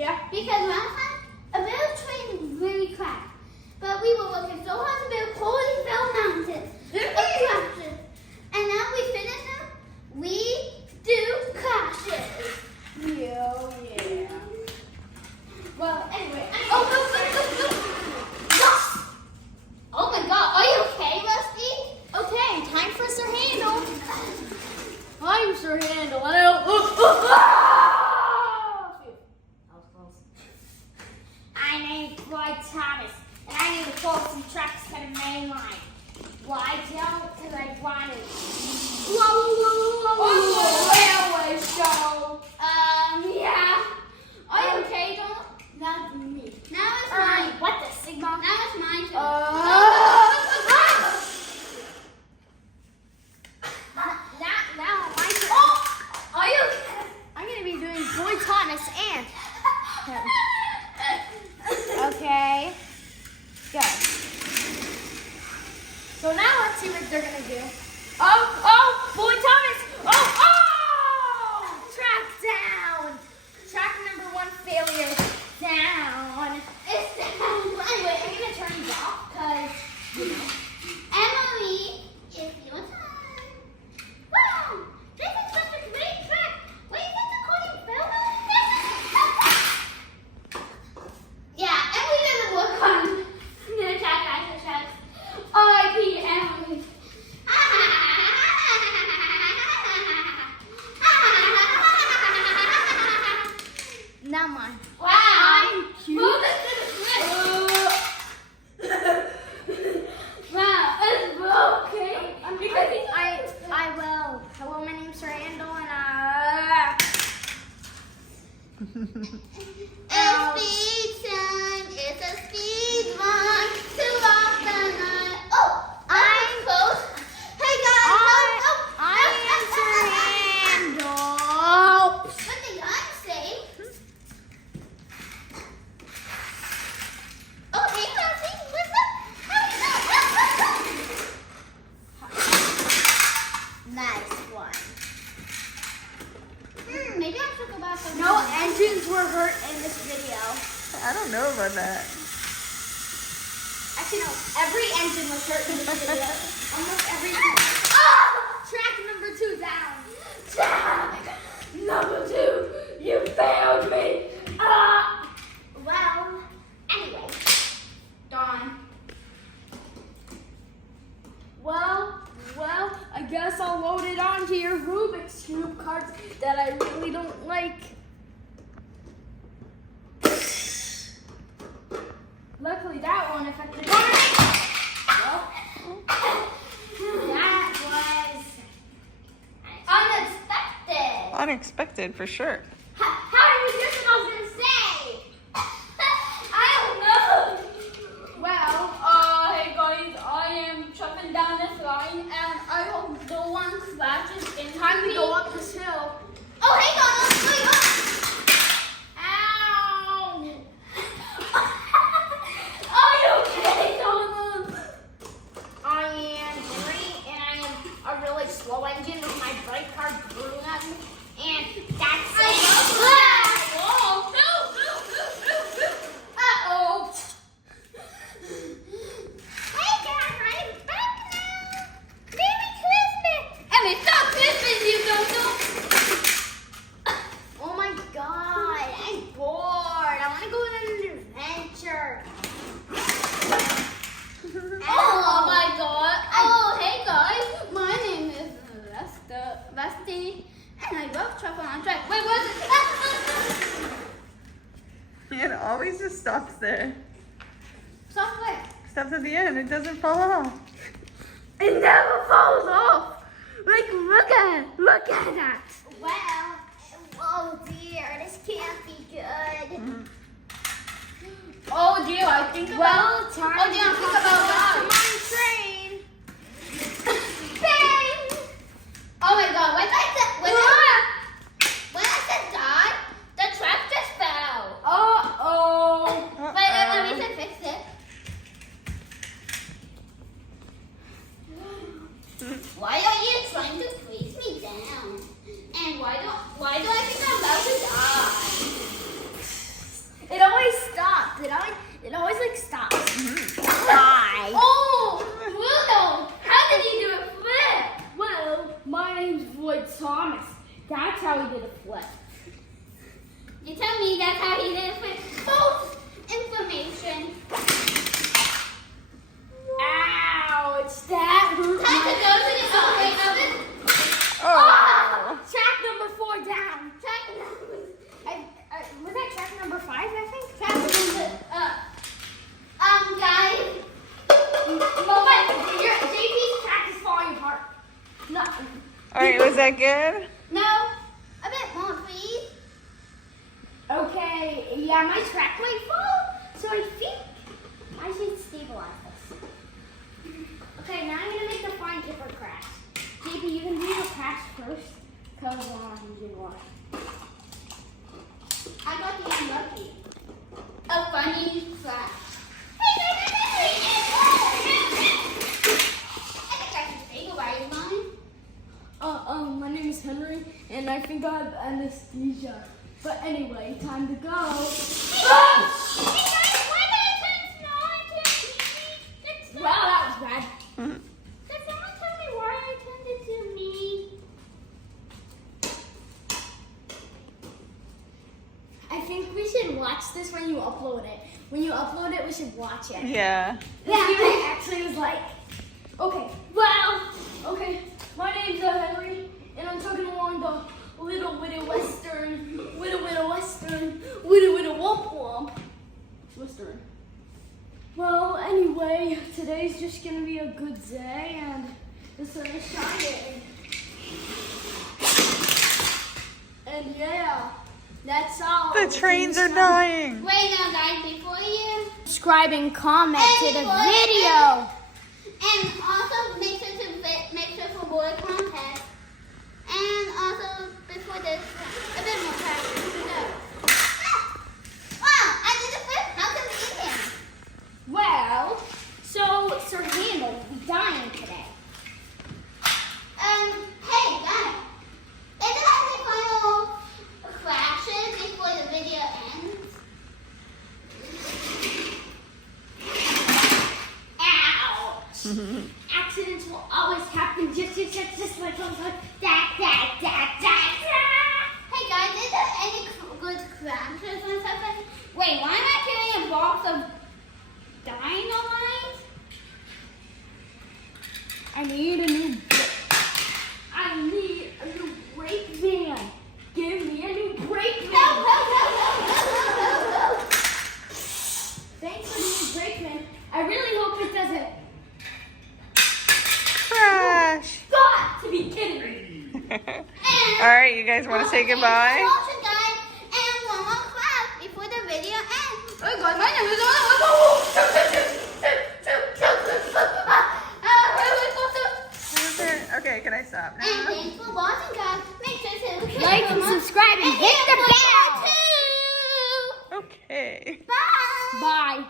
Yeah. Because last time, a little train really cracked. But we were working so hard to build Culide mountains. Crashes. And now we finish them, we do crashes. Yeah. Well, anyway. Oh, no. Oh my God, are you okay, Rusty? Okay, time for Sir Handle. I'm Sir Handle. That was close. I named Clyde Thomas, and I need to pull some trucks to the main line. Why don't? Because I wanted. Whoa. Railway show. Yeah. Are you okay, Dawn? Not me. Now it's mine. What the Sigma? Now it's mine too. Now my turn. Are you? I'm gonna be doing Boy Thomas and him. Okay. Go. So now let's see what they're gonna do. Oh, Boy Thomas! Oh! Track down. Track number 1 failure down. It's down. Anyway, I'm gonna turn these off because Emily, if you want time. Wow, this is such a great track. Wait, is it recording film? Yeah, Emily doesn't work on the track after tracks. R.I.P. Emily. now mine. Wow. I'm cute. Move it to the switch. Wow, it's broken. I will. Hello, my name's Sir Handle, and It's speed time. It's a speed run to walk the night. Oh, I'm close. Hey guys, I am Sir Handle. What did I say? Oh, hey, Rusty, what's up? Nice one. Maybe I should go back and No engines were hurt in this video. I don't know about that. Actually, no. Every engine was hurt in this video. Almost every. Track number 2 down. Number 2, you failed me. Well, anyway, Dawn. Well, I guess I'll load it onto your Rubik's Cube cards that I really don't like. Luckily, that one affected. Well, that was Unexpected. Unexpected for sure. how did we get to those in say? I don't know. Well, hey guys, I am chopping down this line, and I hope no one scratches in time to go up this hill. Oh, hey, Donald, wait up. Ow! Are you okay, Donald? I am green, and I am a really slow engine with my brake car brewing at me, and that's it. Uh-oh. Hey, guys, I'm back now. Merry Christmas. And it's not Christmas, you Donald. Oh my god, I'm bored. I want to go on an adventure. Oh my God. Oh, hey guys. My name is Rusty, and I love truffle on track. Wait, what's it? It always just stops there. Software. Stops at the end. It doesn't fall off. It never falls off. Like, look at that. Well, oh dear, this can't be good. Oh dear, I think Well, time Oh dear, I think about that. my train. Bang! Oh my God, when I said die, the track just fell. Uh-oh. Wait, let me just fix it. Why are you trying to freeze me down? And why do I think I'm about to die? that good? No, a bit more, please. Okay, yeah, my track might fall, so I think I should stabilize this. Okay, now I'm gonna make the fine dipper crash. JP, you can do the crash first, because you want. I got the unlucky. A funny crash. I think I should stabilize mine. My name is Henry, and I think I have anesthesia. But anyway, time to go. Hey guys, why did I turn snow into me? Wow, that was bad. Did someone tell me why I turned into me? I think we should watch this when you upload it. When you upload it, we should watch it. Yeah. See what it actually was like. Okay, well, okay. My name's Henry, and I'm talking along the little western, womp womp. Western. Well, anyway, today's just gonna be a good day, and the sun is shining. And yeah, that's all. The trains are dying. Wait, now guys, before you... Subscribe and comment to the video. And also make sure for more content. And also before this, a bit more practice. Wow, I did a flip. How can we eat him? Well, so Sir Handel will be dying today. Hey guys, is there any final crashes before the video ends? Ouch! Accidents will always happen just like that. Hey guys, is there any good crashes or something? Wait, why am I carrying a box of dynamite? I need a new brake van. Give me a new brake van. No. Thanks for the new brake van. I really hope it doesn't. Crash. Got to be kidding me. All right, you guys want to say goodbye? Watching, guys, and one more class before the video ends. Oh God, my name is Okay, can I stop now? And thanks for watching, guys. Make sure to Like and subscribe and hit the bell. Too. Okay. Bye. Bye.